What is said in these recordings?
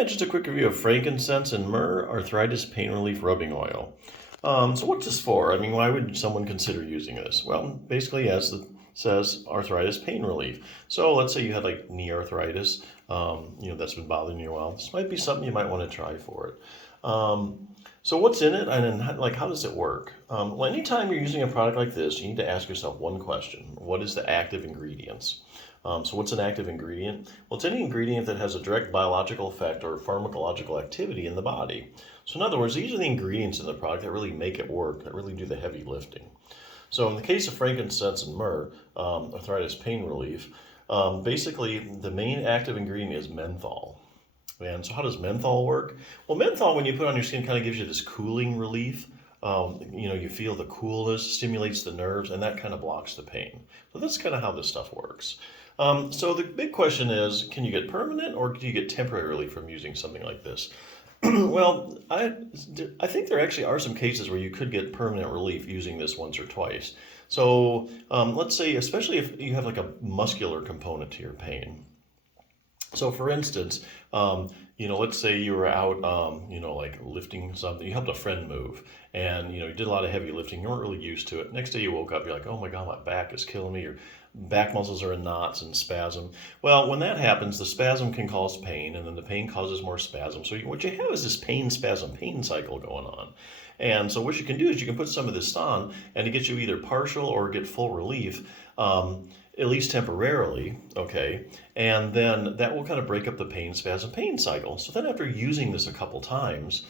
Yeah, just a quick review of frankincense and myrrh arthritis pain relief rubbing oil. So what's this for? I mean, why would someone consider using this? Well, basically, as it says, arthritis pain relief. So let's say you had like knee arthritis, that's been bothering you a while. This might be something you might want to try for it. So what's in it, and then how does it work? Well, anytime you're using a product like this, you need to ask yourself one question: what is the active ingredients? So what's an active ingredient? Well, it's any ingredient that has a direct biological effect or pharmacological activity in the body. So in other words, these are the ingredients in the product that really make it work, that really do the heavy lifting. So in the case of frankincense and myrrh, arthritis pain relief, basically the main active ingredient is menthol. And so how does menthol work? Well, menthol, when you put it on your skin, kind of gives you this cooling relief. You feel the coolness, stimulates the nerves, and that kind of blocks the pain. So that's kind of how this stuff works. So the big question is, can you get permanent or do you get temporary relief from using something like this? Well, I think there actually are some cases where you could get permanent relief using this once or twice. So let's say, especially if you have like a muscular component to your pain. So for instance, let's say you were out, like lifting something, you helped a friend move and, you did a lot of heavy lifting, you weren't really used to it. Next day you woke up, you're like, oh my God, my back is killing me. Your back muscles are in knots and spasm. Well, when that happens, the spasm can cause pain and then the pain causes more spasm. So what you have is this pain cycle going on. And so what you can do is you can put some of this on and to get you either partial or get full relief, at least temporarily, okay? And then that will kind of break up the pain cycle. So then after using this a couple times,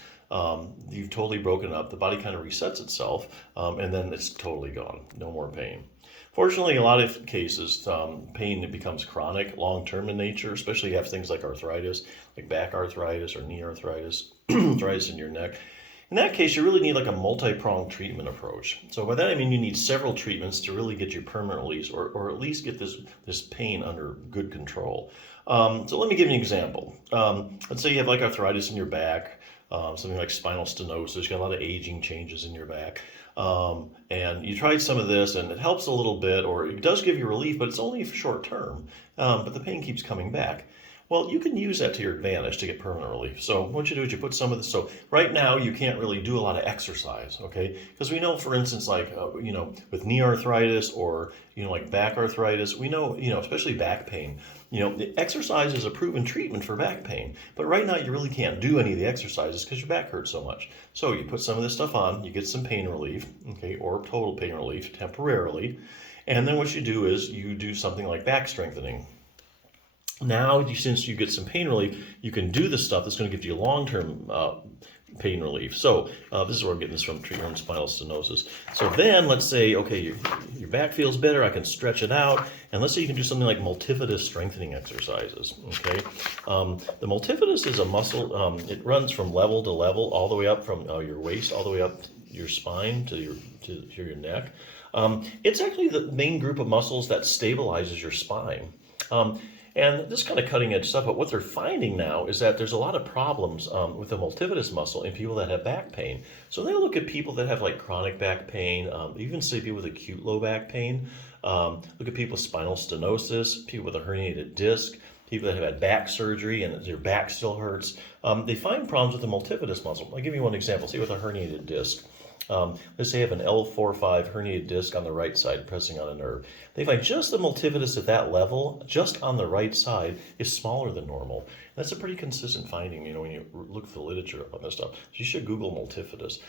you've totally broken up, the body kind of resets itself, and then it's totally gone, no more pain. Fortunately, a lot of cases, pain becomes chronic, long-term in nature, especially if you have things like arthritis, like back arthritis or knee arthritis, arthritis in your neck. In that case, you really need like a multi-pronged treatment approach. So by that I mean you need several treatments to really get you permanent release or at least get this pain under good control. So let me give you an example. Let's say you have like arthritis in your back, something like spinal stenosis, you got a lot of aging changes in your back. And you tried some of this and it helps a little bit, or it does give you relief, but it's only short term. But the pain keeps coming back. Well, you can use that to your advantage to get permanent relief. So what you do is you put some of this. So right now you can't really do a lot of exercise, okay? Because we know, for instance, like, with knee arthritis or, like back arthritis, we know, especially back pain, the exercise is a proven treatment for back pain. But right now you really can't do any of the exercises because your back hurts so much. So you put some of this stuff on, you get some pain relief, okay, or total pain relief temporarily. And then what you do is you do something like back strengthening. Now, since you get some pain relief, you can do the stuff that's going to give you long-term pain relief. So this is where I'm getting this from, treatment from spinal stenosis. So then let's say, okay, your back feels better, I can stretch it out, and let's say you can do something like multifidus strengthening exercises, okay? The multifidus is a muscle, it runs from level to level, all the way up from your waist, all the way up your spine to your neck. It's actually the main group of muscles that stabilizes your spine. And this kind of cutting edge stuff, but what they're finding now is that there's a lot of problems with the multifidus muscle in people that have back pain. So they look at people that have like chronic back pain, even say people with acute low back pain, look at people with spinal stenosis, people with a herniated disc, people that have had back surgery and their back still hurts. They find problems with the multifidus muscle. I'll give you one example, say with a herniated disc. Let's say you have an L4-5 herniated disc on the right side pressing on a nerve. They find just the multifidus at that level, just on the right side, is smaller than normal. That's a pretty consistent finding, when you look at the literature on this stuff. So you should Google multifidus.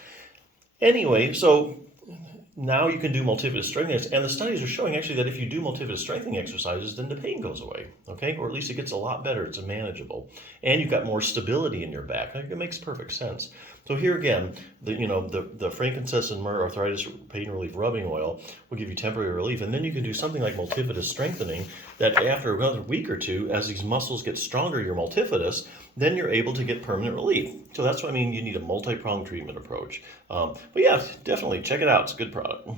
Anyway, so now you can do multifidus strengthening, and the studies are showing actually that if you do multifidus strengthening exercises, then the pain goes away, okay? Or at least it gets a lot better, it's manageable. And you've got more stability in your back. It makes perfect sense. So here again, the frankincense and myrrh arthritis pain relief rubbing oil will give you temporary relief, and then you can do something like multifidus strengthening that after another week or two, as these muscles get stronger, your multifidus, then you're able to get permanent relief. So that's what I mean, you need a multi-pronged treatment approach. But yeah, definitely check it out. It's a good product.